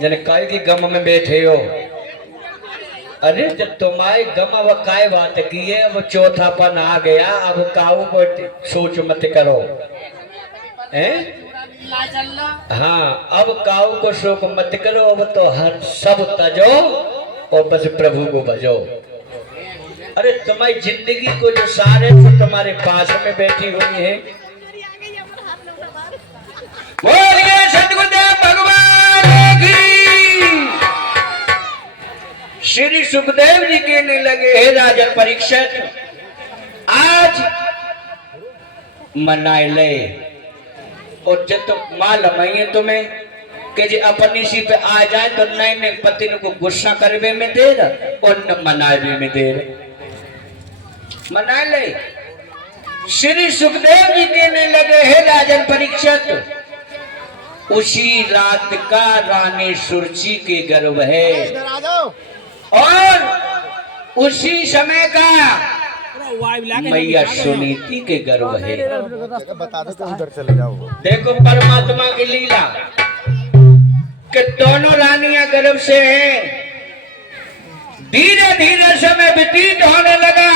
जने काय की गम में बैठे हो। अरे जब तुम्हारे गम अब काय बात की है, अब चौथापन आ गया, अब काऊ को सोच मत करो हैं। हाँ अब काऊ को शोक मत करो, अब तो हर सब तजो और बस प्रभु को भजो। अरे तुम्हारी जिंदगी को जो सारे तो तुम्हारे पास में बैठी हुई है। बोलिए सतगुरुदेव भगवान की। श्री सुखदेव जी कहने लगे, हे राजन परीक्षित, आज मनाए ले और जब तो मालूम है तुम्हें कि जी अपनी सी पे आ जाए तो नए नए पति को गुस्सा करवे में देर और न मनावे में देर। मना ले। श्री सुखदेव जी कहने लगे, हे राजन परीक्षित, उसी रात का रानी सुरची के गर्भ है और उसी समय का मैया सुनीति के गर्भ है। बता दो उधर चले जाओ। देखो परमात्मा की लीला कि दोनों रानियां गर्भ से हैं। धीरे धीरे समय व्यतीत होने लगा।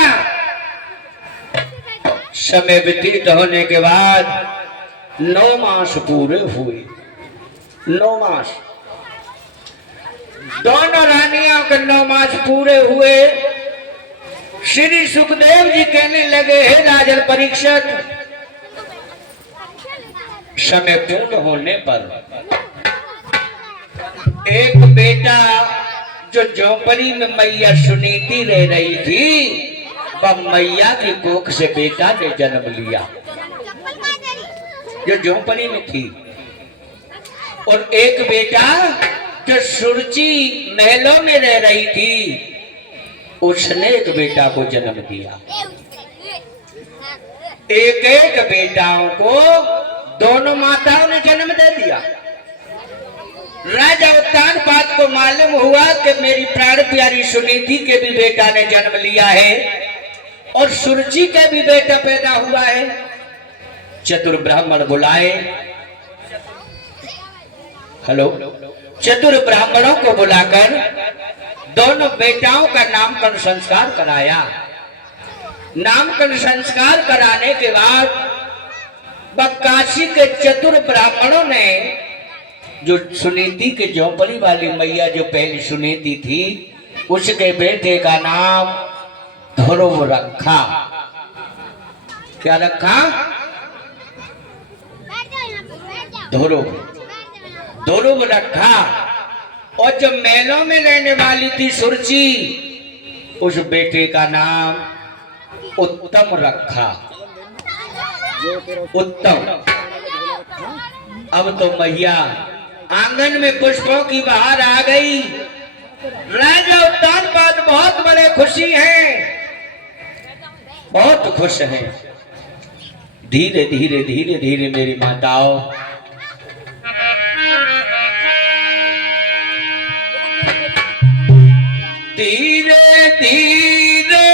समय व्यतीत होने के बाद 9 मास पूरे हुए। 9 मास दोनों रानियों के 9 मास पूरे हुए। श्री सुखदेव जी कहने लगे, हे राजन परीक्षित, समय पूर्ण होने पर एक बेटा जो झोपड़ी में मैया सुनीति रह रही थी, वह मैया की कोख से बेटा ने जन्म लिया जो झोपड़ी में थी। और एक बेटा जो सुरची महलों में रह रही थी, उसने एक बेटा को जन्म दिया। एक एक बेटाओं को दोनों माताओं ने जन्म दे दिया। राजा उत्तानपाद को मालूम हुआ कि मेरी प्राण प्यारी सुनीति के भी बेटा ने जन्म लिया है और सुरची का भी बेटा पैदा हुआ है। चतुर ब्राह्मण बुलाए। हेलो, चतुर ब्राह्मणों को बुलाकर दोनों बेटाओं का नामकरण संस्कार कराया। नामकरण संस्कार कराने के बाद काशी के चतुर ब्राह्मणों ने जो सुनीति के झोपड़ी वाली मैया जो पहली सुनीति थी, उसके बेटे का नाम ध्रुव रखा। क्या रखा? ध्रुव रखा। और जो महलों में रहने वाली थी सुरची, उस बेटे का नाम उत्तम रखा। उत्तम। अब तो मैया आंगन में पुष्पों की बहार आ गई। राजा उत्तानपाद बहुत बड़े खुशी हैं, बहुत खुश हैं। धीरे धीरे धीरे धीरे मेरी माताओं धीरे धीरे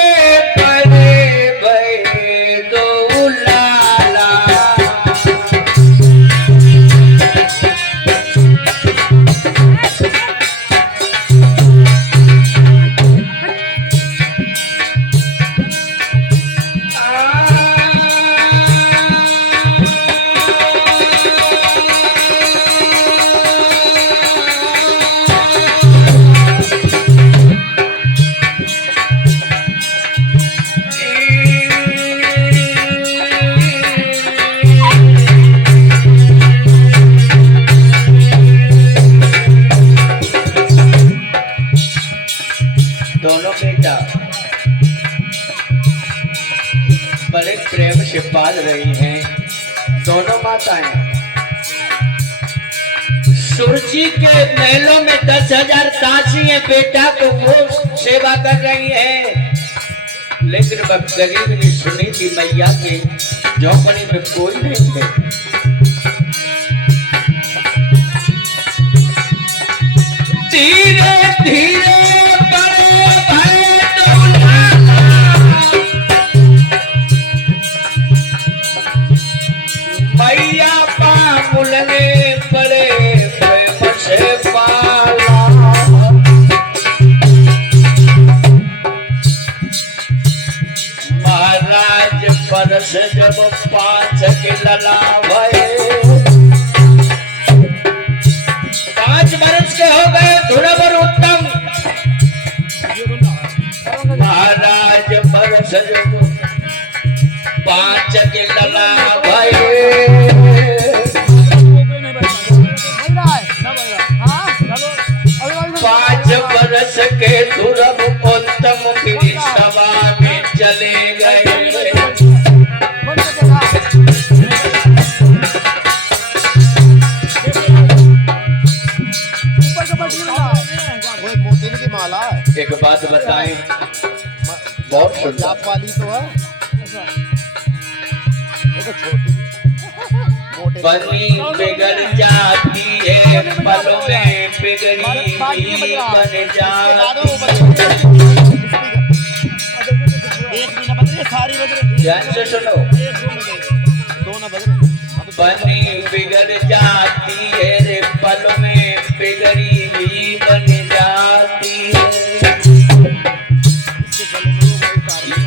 परे भय दो लाला। दोनों बेटा बड़े प्रेम से पाल रही हैं। दोनों माताएं सुरची के महलों में 10,000 दासियां बेटा को वो सेवा कर रही हैं, लेकिन गरीब ने सुनी थी मैया के झोपड़ी में कोई नहीं है। धीरे धीरे मैया पामुलने पड़े प्रेम से पार। जब 5 के लला भये, 5 वर्ष के हो गए ध्रुव और उत्तम। महाराज वर्ष जब 5 के लला भये, 5 वर्ष के ध्रुव उत्तम फिर सभा में चले गए। वो मोती की माला है। एक बात बताएं, बहुत सुंदर पंजाब वाली तो है, वो तो छोटी है। मोटे बनी बिगड़ जाती है, पलों में बिगड़ी भी बन जाती। एक भी ना बदले, सारी बदले। ध्यान से सुनो, दो ना बदले। बनी बिगड़ जाती है रे, पलों में बिगड़ी भी बन जाती है।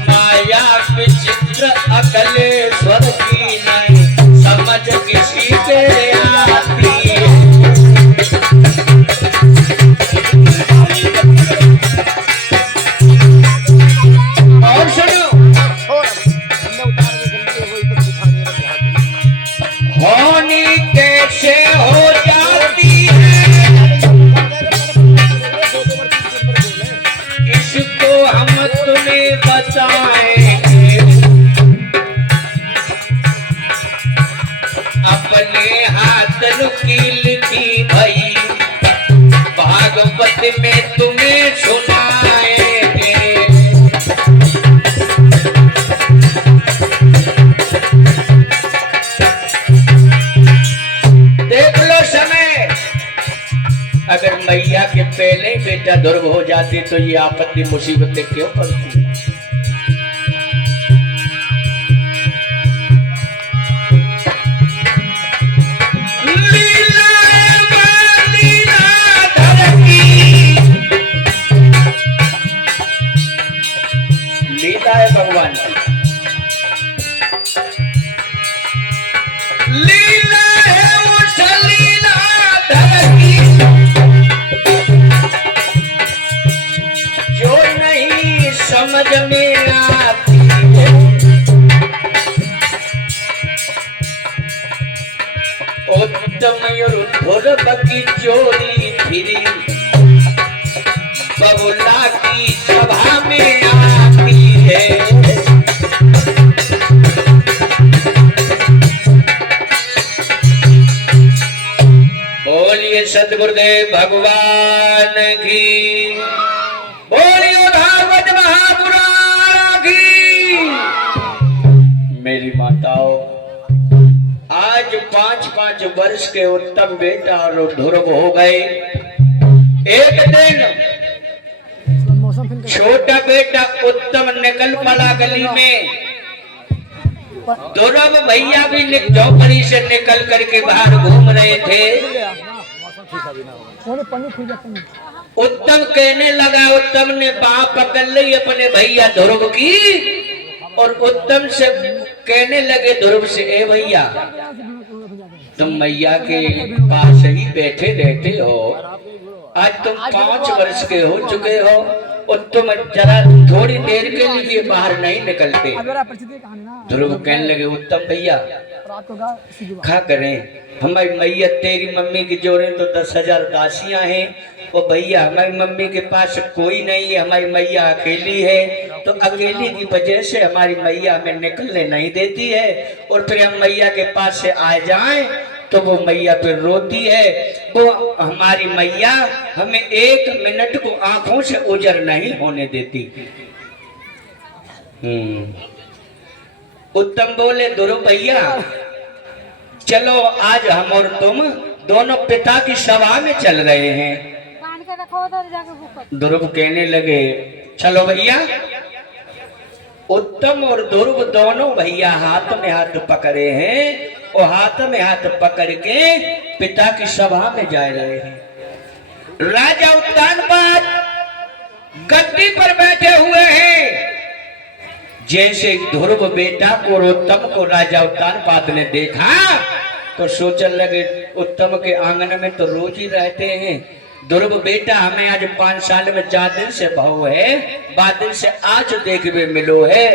माया विचित्र अकलेश्वर की नहीं समझ किसी के आती है। और सुनो, होनी कैसे हो जाती है, इसको हम तुम्हें बताएंगे। अपने हाथ नुकील की भई भागवत में तुम्हें सुनाएंगे। देख लो समय, अगर मैया के पहले ही बेटा ध्रुव हो जाती तो ये आपत्ति मुसीबतें क्यों पड़ती। लीला है भगवान की, लीला है उस लीलाधर की, जो नहीं समझ में आती है। उत्तम और ध्रुव की चोरी फिरी बबुला की सभा में आती है। बोलिए सतगुरुदेव भगवान की, बोलिए भागवत महापुराण की। मेरी माताओं, आज 5-5 वर्ष के उत्तम बेटा और ध्रुव हो गए। एक दिन छोटा बेटा उत्तम निकल पड़ा गली में, ध्रुव भैया भी झोपड़ी से निकल करके बाहर घूम रहे थे। उत्तम कहने लगा, उत्तम ने बाह पकड़ ली अपने भैया ध्रुव की और उत्तम से कहने लगे ध्रुव से, ए भैया तुम मैया के पास ही बैठे रहते हो, आज तुम 5 वर्ष के हो चुके हो और तुम जरा थोड़ी देर के लिए बाहर नहीं निकलते। ध्रुव कहने लगे, उत्तम भैया क्या करें, हमारी मैया तेरी मम्मी की जोड़े तो 10,000 दासियां हैं और भैया हमारी मम्मी के पास कोई नहीं है, हमारी मैया अकेली है, तो अकेली की वजह से हमारी मैया हमें निकलने नहीं देती है और फिर हम मैया के पास से आ जाएं तो वो मैया फिर रोती है। वो हमारी मैया हमें 1 मिनट को आंखों से ओझल नहीं होने देती। उत्तम बोले, ध्रुव भैया चलो आज हम और तुम दोनों पिता की सभा में चल रहे हैं। ध्रुव कहने लगे, चलो भैया। उत्तम और ध्रुव दोनों भैया हाथ में हाथ पकड़े हैं और हाथ में हाथ पकड़ के पिता की सभा में जा रहे हैं। राजा उत्तानपाद गद्दी पर बैठे हुए हैं, जैसे ध्रुव बेटा को और उत्तम को राजा उत्तानपाद ने देखा तो सोचने लगे उत्तम के आंगन में तो रोज ही रहते हैं, ध्रुव बेटा हमें आज 5 साल में जादिल से भाव है, बादल से आज देखने मिलो है।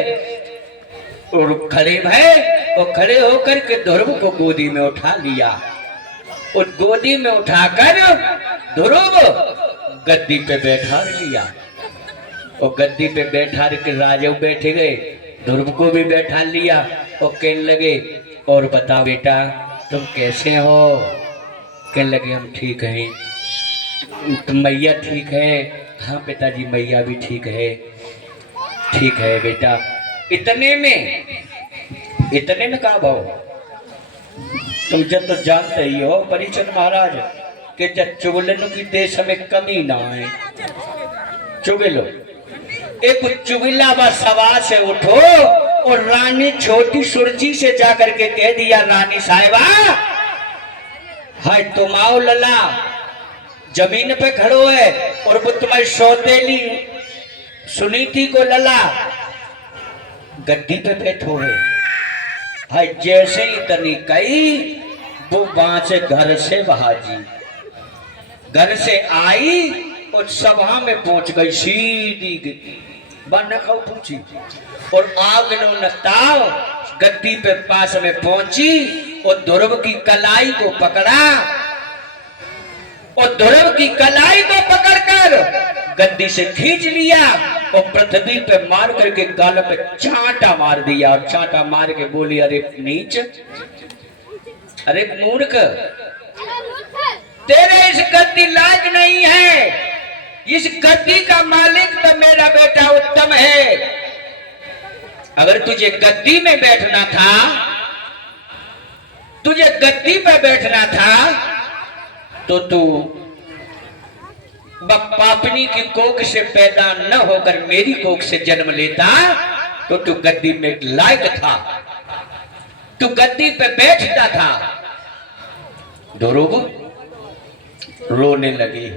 और खड़े भय और खड़े होकर के ध्रुव को गोदी में उठा लिया और गोदी में उठाकर ध्रुव गद्दी पे बैठा लिया और गद्दी पे बैठा के राजा बैठे गए, ध्रुव को भी बैठा लिया और कहने लगे और बताओ बेटा तुम कैसे हो? कहने लगे हम ठीक हैं। तुम मैया ठीक है? हाँ पिताजी मैया भी ठीक है। ठीक है बेटा। इतने में कहा भाव तुम जब तो जानते ही हो परिचन महाराज कि जब चुगलन की देश में कमी ना है, चुगलो एक चुगला व सवा से उठो और रानी छोटी सुरजी से जाकर के कह दिया रानी साहिबा हाय तुम आओ लला जमीन पे खड़ो है और वो तुम्हारी सौतेली सुनीति को लला गद्दी पे बैठो है। हाय जैसे ही तनी कही वो वहां से घर से बहाजी घर से आई और सभा में पहुंच गई सीधी पूछी और आग न ताव गद्दी पे पास में पहुंची और ध्रुव की कलाई को पकड़ा और ध्रुव की कलाई को पकड़कर गद्दी से खींच लिया और पृथ्वी पे मार करके गाल पे चांटा मार दिया और चांटा मार के बोली अरे नीच, अरे मूर्ख, तेरे इस गद्दी लायक नहीं है, इस गद्दी का मालिक तो मेरा बेटा उत्तम है। अगर तुझे गद्दी में बैठना था, तुझे गद्दी पर बैठना था तो तू पापनी की कोख से पैदा न होकर मेरी कोख से जन्म लेता तो तू गद्दी में लायक था, तू गद्दी पे बैठता था। ध्रुव रोने लगी,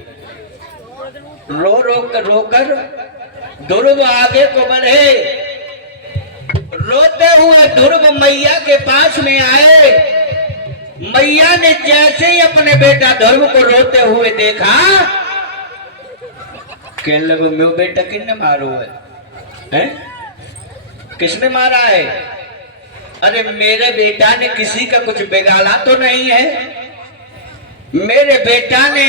रो कर ध्रुव आगे को बढ़े, रोते हुए ध्रुव मैया के पास में आए। मैया ने जैसे ही अपने बेटा ध्रुव को रोते हुए देखा कहने लगे मेरे बेटा किसने मारो है? किसने मारा है? अरे मेरे बेटा ने किसी का कुछ बिगाड़ा तो नहीं है, मेरे बेटा ने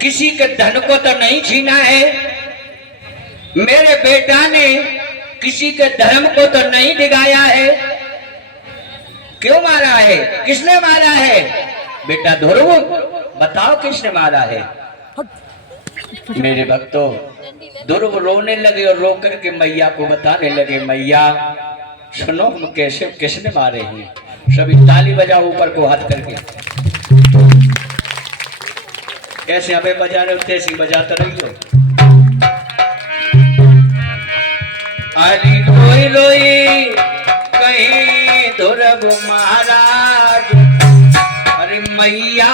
किसी के धन को तो नहीं छीना है, मेरे बेटा ने किसी के धर्म को तो नहीं डिगाया है, क्यों मारा है? किसने मारा है? बेटा ध्रुव बताओ किसने मारा है? मेरे भक्तों ध्रुव रोने लगे और रो करके मैया को बताने लगे मैया सुनो हम कैसे किसने मारे हैं। सभी ताली बजाओ ऊपर को हाथ करके, ऐसे हमें बजा रहे हो तैसे बजाते रहियो। अरे रोई रोई कहीं ध्रुव महाराज, अरे मैया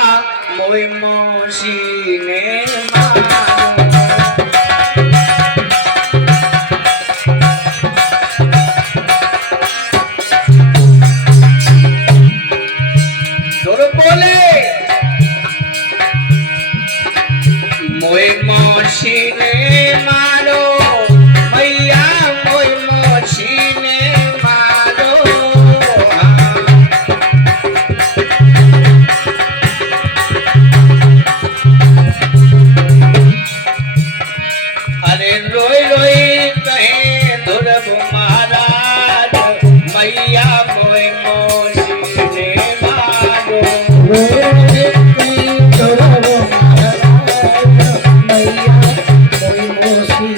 मोई मौसी ने ध्रुव बोले मोई मौसी ने मारो, मैया मोई मौसी ने मारो। अरे रोई रोई कहे ध्रुव महाराज, मैया मोई मौसी ने मारो। मैया कोई मोसी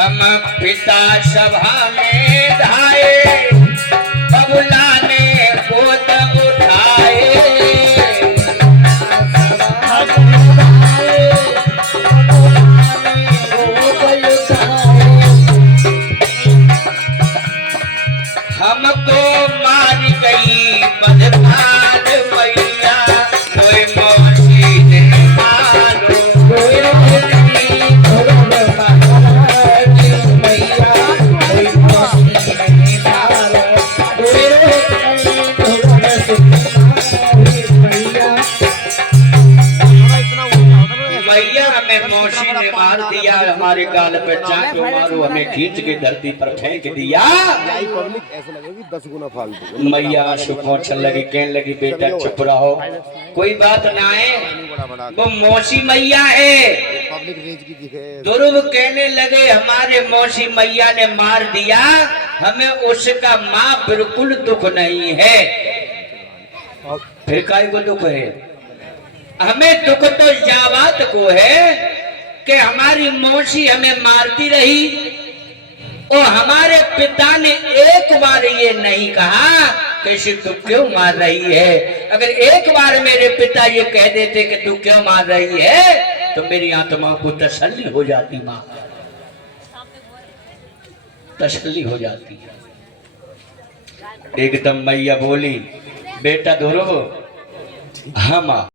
हम पिता सभा में धाये, बबुला ने गोद उठाए। हमको मार गई बदभाग मैया, कोई मौसी ने मारो। मैया हमें मौसी ने मार दिया, हमारे गाल पे चाकू मारो, हमें खींच के धरती पर फेंक दिया। यही पब्लिक ऐसे लगेगी 10 गुना फालतू। मैया आंसू पहुंचने लगी, कहने लगी बेटा चुप रहो, कोई बात ना है, वो मौसी मैया है। पब्लिक रेज की दिखे। ध्रुव कहने लगे हमारे मौसी मैया ने मार दिया, हमें उसका माँ बिल्कुल दुख नहीं है। फिर काय को दुख है? हमें दुख तो जावात को है कि हमारी मौसी हमें मारती रही और हमारे पिता ने एक बार ये नहीं कहा कि तू क्यों मार रही है। अगर एक बार मेरे पिता ये कह देते कि तू क्यों मार रही है तो मेरी आत्मा को तसल्ली हो जाती, माँ तसल्ली हो जाती। एकदम मैया बोली बेटा ध्रुव, हाँ माँ।